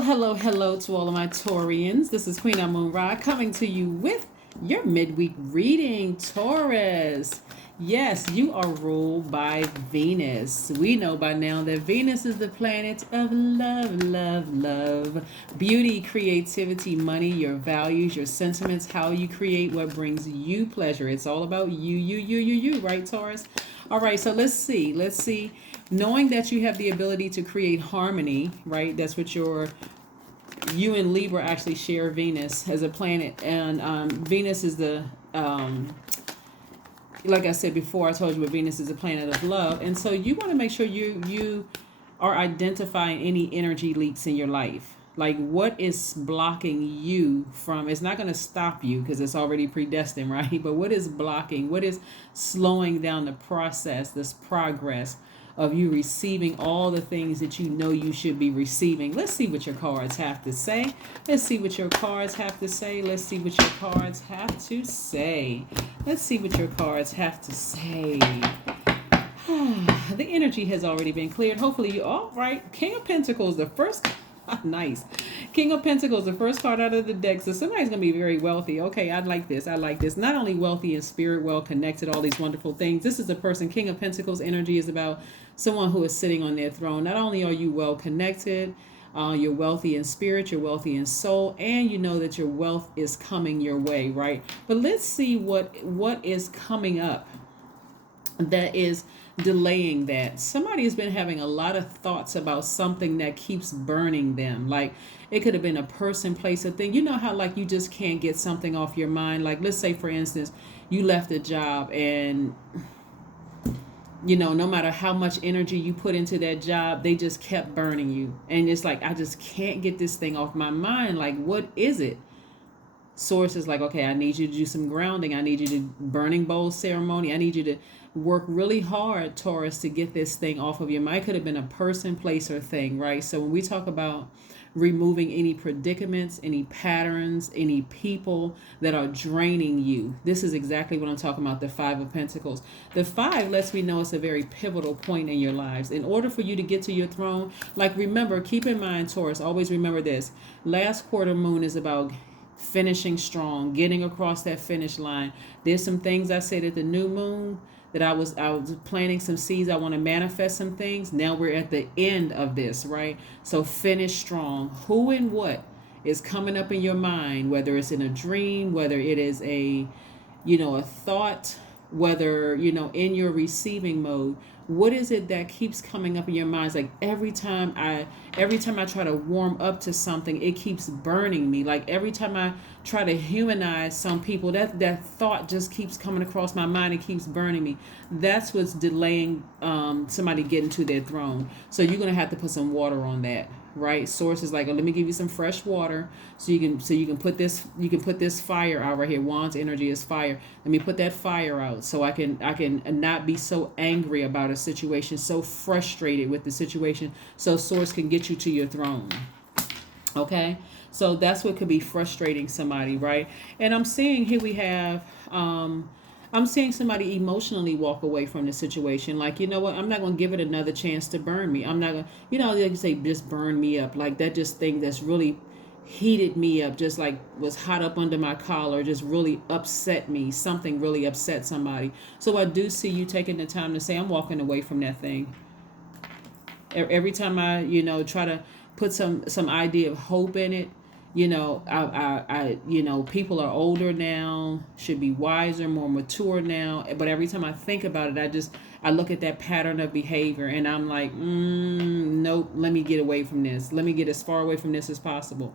Hello to all of my Taurians. This is Queen Moon Ra coming to you with your midweek reading, Taurus. Yes, you are ruled by Venus. We know by now that Venus is the planet of love, beauty, creativity, money, your values, your sentiments, how you create what brings you pleasure. It's all about you, right, Taurus? All right, so let's see. Knowing that you have the ability to create harmony, right? That's what you and Libra actually share Venus as a planet, and Venus is the like I said before, I told you what Venus is a planet of love, and so you want to make sure you are identifying any energy leaks in your life. Like, what is blocking you from? It's not going to stop you because it's already predestined, right? But what is blocking? What is slowing down the process, this progress of you receiving all the things that you know you should be receiving? Let's see what your cards have to say. Let's see what your cards have to say. Let's see what your cards have to say. Let's see what your cards have to say. The energy has already been cleared. Hopefully you all right. King of Pentacles, the first nice. King of Pentacles, the first card out of the deck. So somebody's going to be very wealthy. Okay, I like this. Not only wealthy in spirit, well connected, all these wonderful things. This is a person. King of Pentacles energy is about someone who is sitting on their throne. Not only are you well connected, you're wealthy in spirit, you're wealthy in soul, and you know that your wealth is coming your way, right? But let's see what is coming up that is delaying that. Somebody has been having a lot of thoughts about something that keeps burning them. Like, it could have been a person, place, or thing. You know how, like, you just can't get something off your mind. Like, let's say, for instance, you left a job and no matter how much energy you put into that job, they just kept burning you. And it's like, I just can't get this thing off my mind. Like, what is it? Source is like, okay, I need you to do some grounding. I need you to burning bowl ceremony. I need you to work really hard, Taurus, to get this thing off of your mind. It could have been a person, place, or thing, right? So when we talk about removing any predicaments, any patterns, any people that are draining you, this is exactly what I'm talking about, the Five of Pentacles. The five lets me know it's a very pivotal point in your lives. In order for you to get to your throne, like, remember, keep in mind, Taurus, always remember this. Last quarter moon is about finishing strong, getting across that finish line. There's some things I said at the new moon that I was planting some seeds. I want to manifest some things. Now we're at the end of this, right? So finish strong. Who and what is coming up in your mind, whether it's in a dream, whether it is a thought, whether, in your receiving mode. What is it that keeps coming up in your mind? It's like every time I try to warm up to something, it keeps burning me. Like every time I try to humanize some people, that thought just keeps coming across my mind and keeps burning me. That's what's delaying somebody getting to their throne. So you're gonna have to put some water on that, right? Source is like, oh, let me give you some fresh water so you can put this fire out right here. Wands energy is fire. Let me put that fire out so I can not be so angry about a situation, so frustrated with the situation, so source can get you to your throne. Okay, so that's what could be frustrating somebody, right? And I'm seeing here we have I'm seeing somebody emotionally walk away from the situation. Like, you know what? I'm not going to give it another chance to burn me. I'm not going to, like you say, just burn me up. Like that just thing that's really heated me up, just like was hot up under my collar, just really upset me. Something really upset somebody. So I do see you taking the time to say, I'm walking away from that thing. Every time I, try to put some idea of hope in it, I people are older now, should be wiser, more mature now. But every time I think about it, I look at that pattern of behavior and I'm like, nope, let me get away from this. Let me get as far away from this as possible.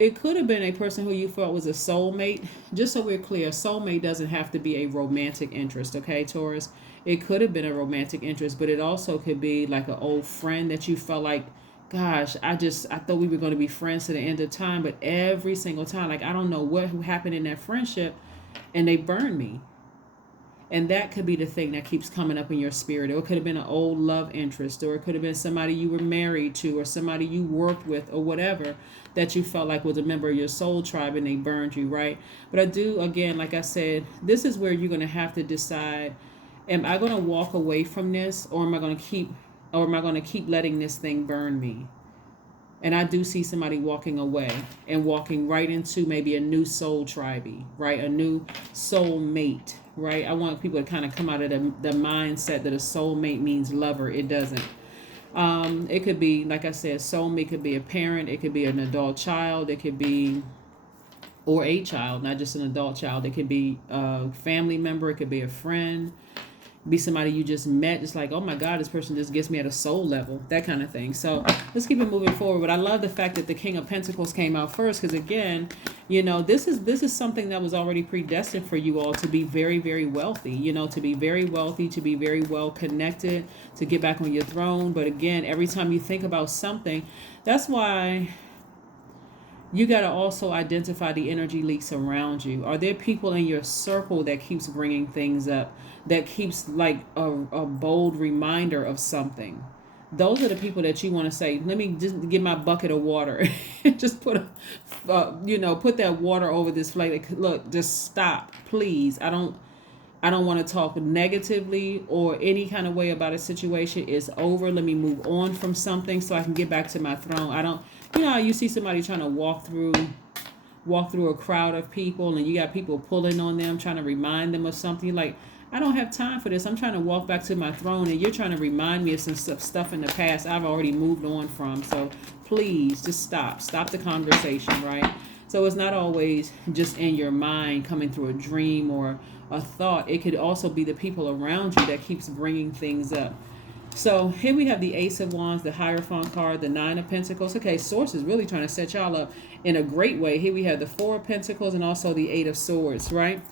It could have been a person who you felt was a soulmate. Just so we're clear, soulmate doesn't have to be a romantic interest, okay, Taurus? It could have been a romantic interest, but it also could be like an old friend that you felt like, gosh, I thought we were going to be friends to the end of time, but every single time, like, I don't know what happened in that friendship, and they burned me. And that could be the thing that keeps coming up in your spirit. Or it could have been an old love interest, or it could have been somebody you were married to, or somebody you worked with, or whatever, that you felt like was a member of your soul tribe and they burned you, right? But I do, again, like I said, this is where you're going to have to decide, am I going to walk away from this, or am I going to keep or am I going to keep letting this thing burn me? And I do see somebody walking away and walking right into maybe a new soul tribe, right? A new soul mate, right? I want people to kind of come out of the mindset that a soul mate means lover. It doesn't. It could be, like I said, soulmate could be a parent. It could be an adult child. It could be, or a child, not just an adult child. It could be a family member. It could be a friend. Be somebody you just met. It's like, oh my God, this person just gets me at a soul level, that kind of thing. So let's keep it moving forward. But I love the fact that the King of Pentacles came out first, because again, this is something that was already predestined for you all to be very, very wealthy. To be very wealthy, to be very well connected, to get back on your throne. But again, every time you think about something, that's why you got to also identify the energy leaks around you. Are there people in your circle that keeps bringing things up, that keeps like a bold reminder of something? Those are the people that you want to say, let me just get my bucket of water. Just put put that water over this flake. Look, just stop, please. I don't want to talk negatively or any kind of way about a situation. It's over. Let me move on from something so I can get back to my throne. I don't, you see somebody trying to walk through a crowd of people, and you got people pulling on them, trying to remind them of something. Like, I don't have time for this. I'm trying to walk back to my throne, and you're trying to remind me of some stuff in the past I've already moved on from. So please just stop the conversation, right? So it's not always just in your mind coming through a dream or a thought. It could also be the people around you that keeps bringing things up. So here we have the Ace of Wands, the Hierophant card, the Nine of Pentacles. Okay, Source is really trying to set y'all up in a great way. Here we have the Four of Pentacles and also the Eight of Swords, right?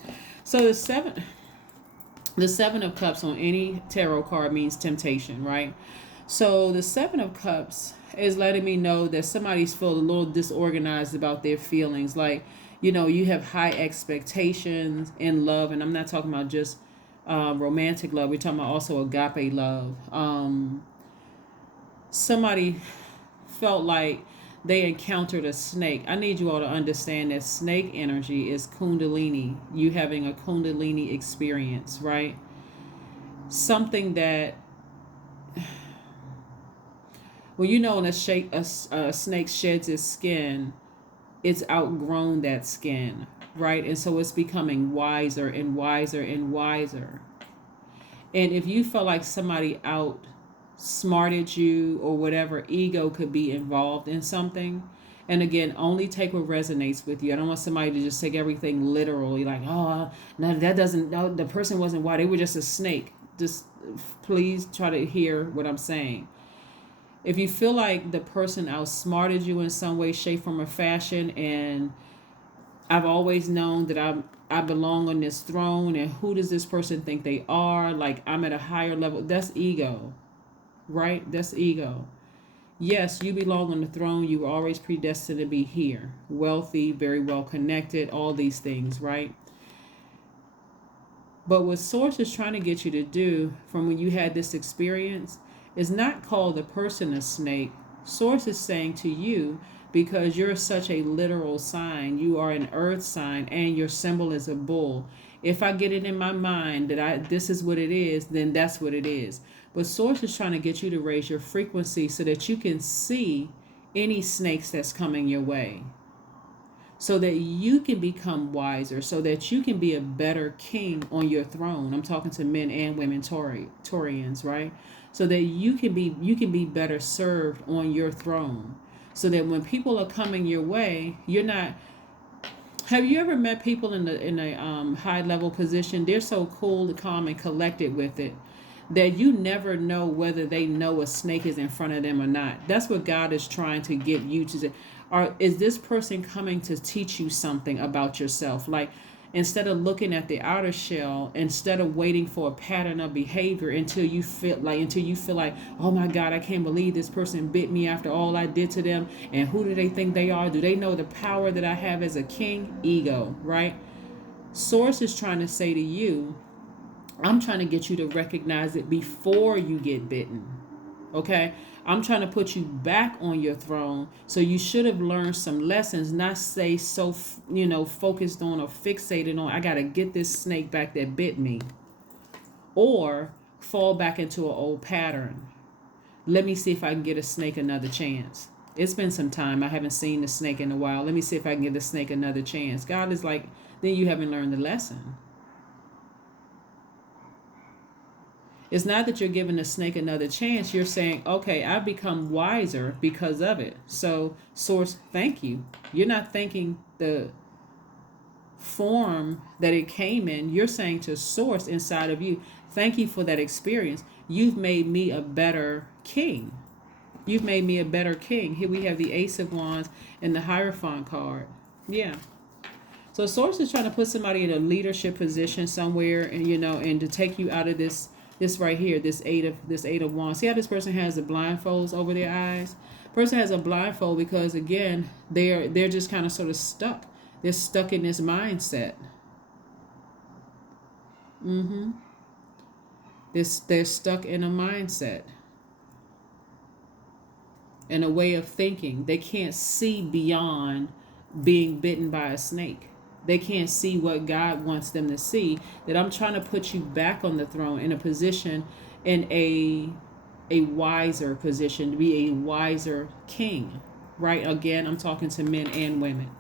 So the Seven of Cups on any tarot card means temptation, right? So the Seven of Cups is letting me know that somebody's feeling a little disorganized about their feelings. Like, you have high expectations in love, and I'm not talking about just romantic love. We're talking about also agape love. Somebody felt like they encountered a snake. I need you all to understand that snake energy is kundalini. You having a kundalini experience, right? Something that, when when a snake sheds its skin, it's outgrown that skin, right? And so it's becoming wiser and wiser and wiser. And if you felt like somebody outsmarted you or whatever, ego could be involved in something. And again, only take what resonates with you. I don't want somebody to just take everything literally, like, oh, no, the person wasn't white, they were just a snake. Just please try to hear what I'm saying. If you feel like the person outsmarted you in some way, shape, form, or fashion, and I've always known that I belong on this throne, and who does this person think they are? Like, I'm at a higher level. That's ego, right? That's ego. Yes, you belong on the throne. You were always predestined to be here. Wealthy, very well connected, all these things, right? But what Source is trying to get you to do from when you had this experience is not call the person a snake. Source is saying to you, because you're such a literal sign, you are an earth sign, and your symbol is a bull. If I get it in my mind that this is what it is, then that's what it is. But Source is trying to get you to raise your frequency so that you can see any snakes that's coming your way, so that you can become wiser, so that you can be a better king on your throne. I'm talking to men and women, Taurians, right? So that you can be better served on your throne. So that when people are coming your way, you're not. Have you ever met people in a high level position? They're so cool, calm, and collected with it that you never know whether they know a snake is in front of them or not. That's what God is trying to get you to say. Or is this person coming to teach you something about yourself? Like, instead of looking at the outer shell, instead of waiting for a pattern of behavior until you feel like, oh my God, I can't believe this person bit me after all I did to them. And who do they think they are? Do they know the power that I have as a king? Ego, right? Source is trying to say to you, I'm trying to get you to recognize it before you get bitten. Okay? I'm trying to put you back on your throne. So you should have learned some lessons, not stay so, focused on or fixated on, I got to get this snake back that bit me. Or fall back into an old pattern. let me see if I can get a snake another chance. It's been some time. I haven't seen the snake in a while. Let me see if I can give the snake another chance. God is like, then you haven't learned the lesson. It's not that you're giving the snake another chance. You're saying, okay, I've become wiser because of it. So, source, thank you. You're not thanking the form that it came in. You're saying to source inside of you, thank you for that experience. You've made me a better king. You've made me a better king. Here we have the Ace of Wands and the Hierophant card. Yeah. So source is trying to put somebody in a leadership position somewhere, and and to take you out of this right here, this eight of wands. See how this person has the blindfolds over their eyes? Person has a blindfold because again, they're just kind of sort of stuck. They're stuck in this mindset. They're stuck in a mindset, in a way of thinking. They can't see beyond being bitten by a snake. They can't see what God wants them to see. That I'm trying to put you back on the throne in a position, in a wiser position, to be a wiser king. Right? Again, I'm talking to men and women.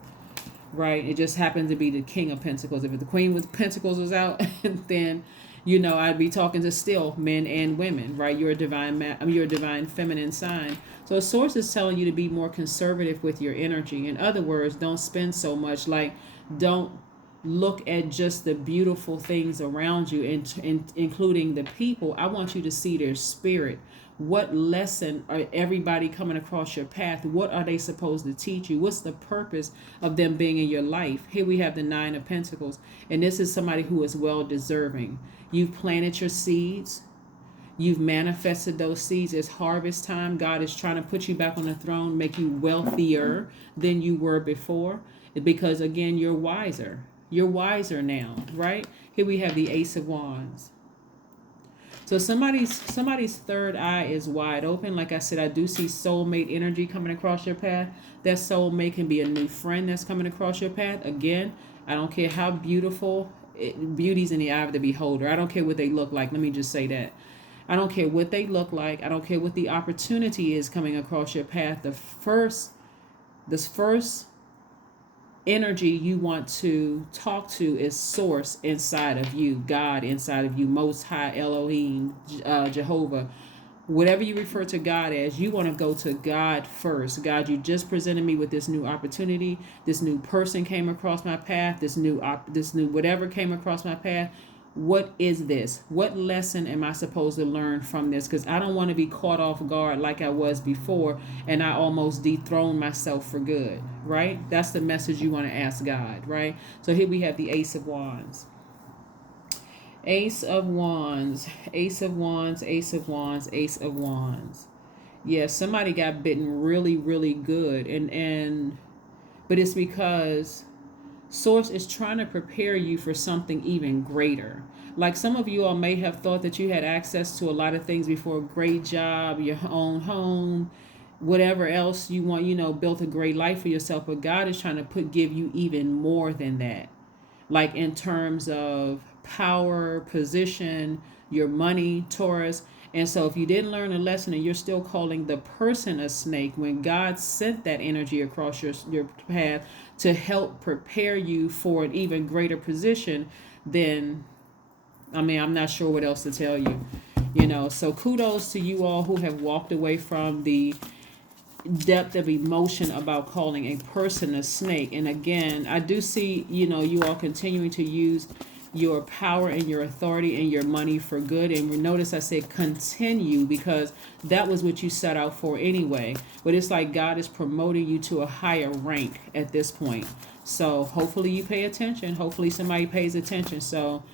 Right? It just happened to be the King of Pentacles. If the Queen with Pentacles was out, then I'd be talking to still men and women. Right? You're a divine feminine sign. So a source is telling you to be more conservative with your energy. In other words, don't spend so much. Like, don't look at just the beautiful things around you, including the people. I want you to see their spirit. What lesson are everybody coming across your path? What are they supposed to teach you? What's the purpose of them being in your life? Here we have the Nine of Pentacles, and this is somebody who is well deserving. You've planted your seeds. You've manifested those seeds. It's harvest time. God is trying to put you back on the throne, make you wealthier than you were before. Because again, you're wiser. You're wiser now, right? Here we have the Ace of Wands. So somebody's third eye is wide open. Like I said, I do see soulmate energy coming across your path. That soulmate can be a new friend that's coming across your path. Again, I don't care how beautiful. Beauty's in the eye of the beholder. I don't care what they look like. Let me just say that. I don't care what they look like. I don't care what the opportunity is coming across your path. This first energy you want to talk to is source inside of you, God inside of you, Most High, Elohim, Jehovah, whatever you refer to God as. You want to go to God first. God, you just presented me with this new opportunity. This new person came across my path. This new whatever came across my path. What is this? What lesson am I supposed to learn from this? Because I don't want to be caught off guard like I was before, and I almost dethroned myself for good, right? That's the message you want to ask God, right? So here we have the Ace of Wands. Ace of Wands, Ace of Wands, Ace of Wands, Ace of Wands. Yeah, somebody got bitten really, really good. But it's because Source is trying to prepare you for something even greater. Like some of you all may have thought that you had access to a lot of things before, a great job, your own home, whatever else you want, built a great life for yourself. But God is trying to give you even more than that. Like in terms of power, position, your money, Taurus. And so if you didn't learn a lesson and you're still calling the person a snake, when God sent that energy across your path to help prepare you for an even greater position, then, I'm not sure what else to tell you. So kudos to you all who have walked away from the depth of emotion about calling a person a snake. And again, I do see, you all continuing to use your power and your authority and your money for good. And notice I said continue, because that was what you set out for anyway. But it's like God is promoting you to a higher rank at this point. So hopefully you pay attention. Hopefully somebody pays attention. So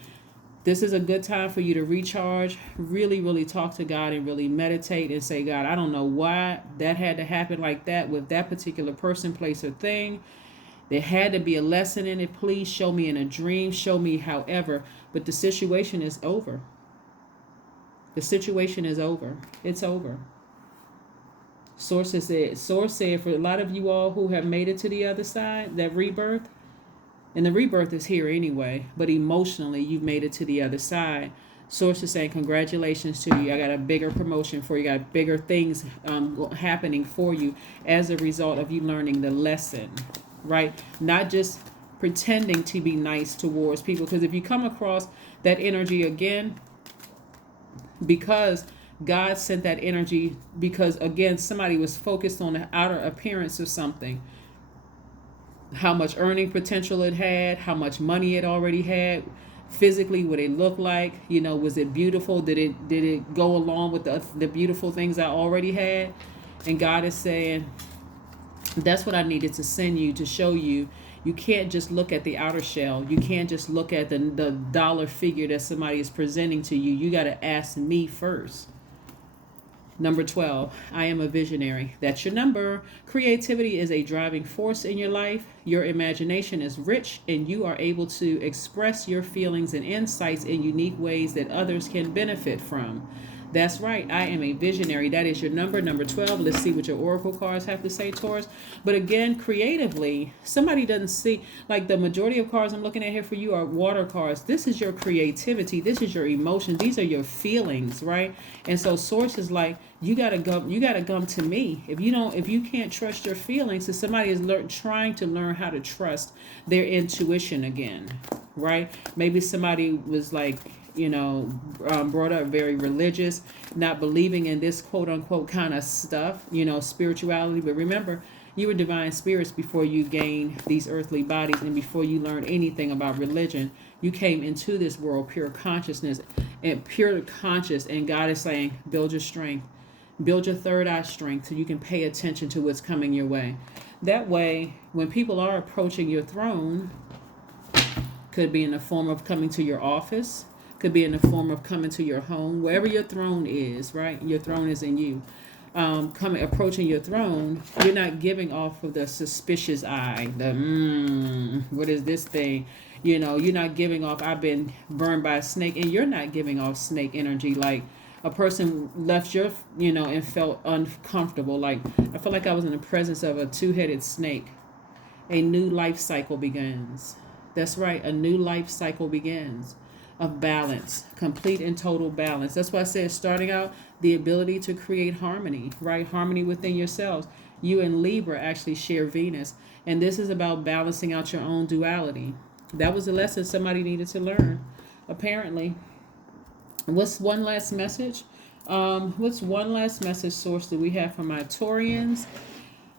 this is a good time for you to recharge, really, really talk to God and really meditate and say, God, I don't know why that had to happen like that with that particular person, place, or thing. There had to be a lesson in it. Please show me in a dream. Show me however. But the situation is over. The situation is over. It's over. Source said for a lot of you all who have made it to the other side, that rebirth, and the rebirth is here anyway, but emotionally you've made it to the other side. Source is saying, congratulations to you. I got a bigger promotion for you. I got bigger things happening for you as a result of you learning the lesson, right? Not just pretending to be nice towards people. Because if you come across that energy again, because God sent that energy, because again, somebody was focused on the outer appearance of something, how much earning potential it had, how much money it already had, physically what it looked like, was it beautiful, did it go along with the beautiful things I already had. And God is saying, that's what I needed to send you, to show you. You can't just look at the outer shell. You can't just look at the dollar figure that somebody is presenting to you. You got to ask me first. Number 12, I am a visionary. That's your number. Creativity is a driving force in your life. Your imagination is rich, and you are able to express your feelings and insights in unique ways that others can benefit from. That's right. I am a visionary. That is your number 12. Let's see what your oracle cards have to say, Taurus. But again, creatively, somebody doesn't see, like the majority of cards I'm looking at here for you are water cards. This is your creativity. This is your emotions. These are your feelings, right? And so source is like, you gotta come to me. If you can't trust your feelings, so somebody is trying to learn how to trust their intuition again, right? Maybe somebody was like, brought up very religious, not believing in this quote unquote kind of stuff, spirituality. But remember, you were divine spirits before you gained these earthly bodies, and before you learned anything about religion. You came into this world pure consciousness and pure conscious. And God is saying, build your strength, build your third eye strength, so you can pay attention to what's coming your way. That way, when people are approaching your throne, could be in the form of coming to your office, could be in the form of coming to your home, wherever your throne is, right? Your throne is in you. Approaching your throne, you're not giving off of the suspicious eye, what is this thing? You're not giving off, I've been burned by a snake, and you're not giving off snake energy. Like a person left your, and felt uncomfortable. Like, I feel like I was in the presence of a two-headed snake. A new life cycle begins. That's right, a new life cycle begins. Of balance, complete and total balance. That's why I said, starting out, the ability to create harmony, right? Harmony within yourselves. You and Libra actually share Venus, and this is about balancing out your own duality. That was a lesson somebody needed to learn, apparently. What's one last message? Source, that we have for my Taurians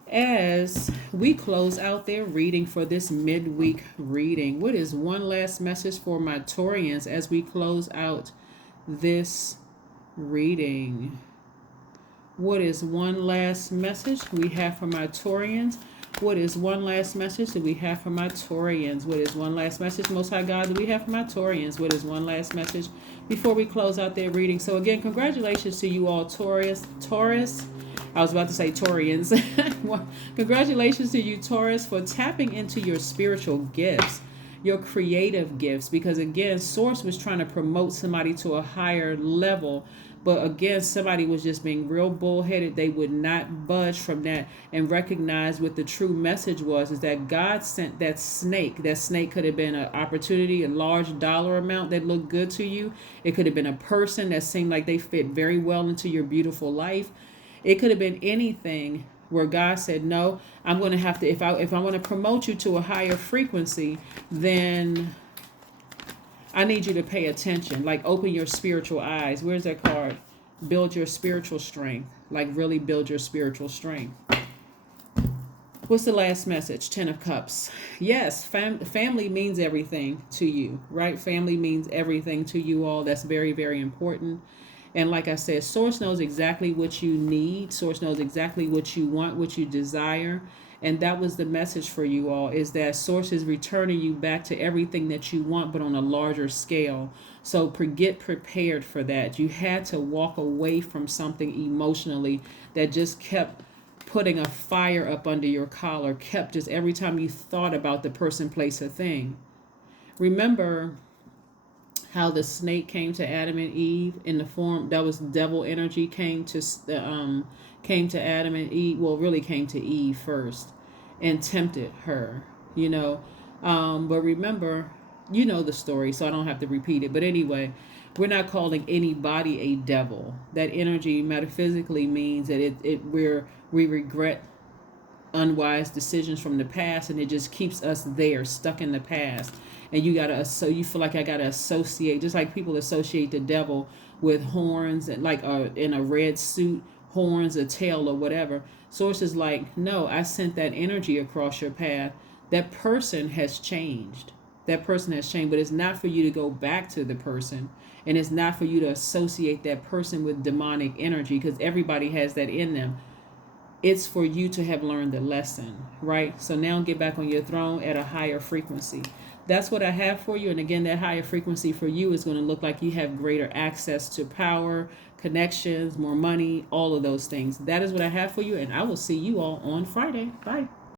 as we close out their reading for this midweek reading? What is one last message for my Taurians as we close out this reading? What is one last message we have for my Taurians? What is one last message that we have for my Taurians? What is one last message, Most High God, that we have for my Taurians? What is one last message before we close out their reading? So again, congratulations to you all, Taurus. I was about to say Taurians. Well, congratulations to you, Taurus, for tapping into your spiritual gifts, your creative gifts. Because again, Source was trying to promote somebody to a higher level. But again, somebody was just being real bullheaded. They would not budge from that and recognize what the true message was, is that God sent that snake. That snake could have been an opportunity, a large dollar amount that looked good to you. It could have been a person that seemed like they fit very well into your beautiful life. It could have been anything where God said, no, I'm going to have to, if I want to promote you to a higher frequency, then I need you to pay attention. Like, open your spiritual eyes. Where's that card? Build your spiritual strength. Like, really build your spiritual strength. What's the last message? 10 of Cups. Yes, family means everything to you, right? Family means everything to you all. That's very, very important. And like I said, Source knows exactly what you need. Source knows exactly what you want, what you desire. And that was the message for you all, is that Source is returning you back to everything that you want, but on a larger scale. So get prepared for that. You had to walk away from something emotionally that just kept putting a fire up under your collar, kept just every time you thought about the person, place, or thing. Remember how the snake came to Adam and Eve in the form that was devil energy, came to Adam and Eve. Well, really came to Eve first and tempted her, but remember, the story, so I don't have to repeat it. But anyway, We're not calling anybody a devil. That energy metaphysically means that we regret unwise decisions from the past, and it just keeps us there, stuck in the past. And you feel like I gotta associate, just like people associate the devil with horns and like in a red suit, horns, a tail, or whatever. Source is like, no, I sent that energy across your path. That person has changed. That person has changed, but it's not for you to go back to the person, and it's not for you to associate that person with demonic energy, because everybody has that in them. It's for you to have learned the lesson, right? So now get back on your throne at a higher frequency. That's what I have for you. And again, that higher frequency for you is going to look like you have greater access to power, connections, more money, all of those things. That is what I have for you. And I will see you all on Friday. Bye.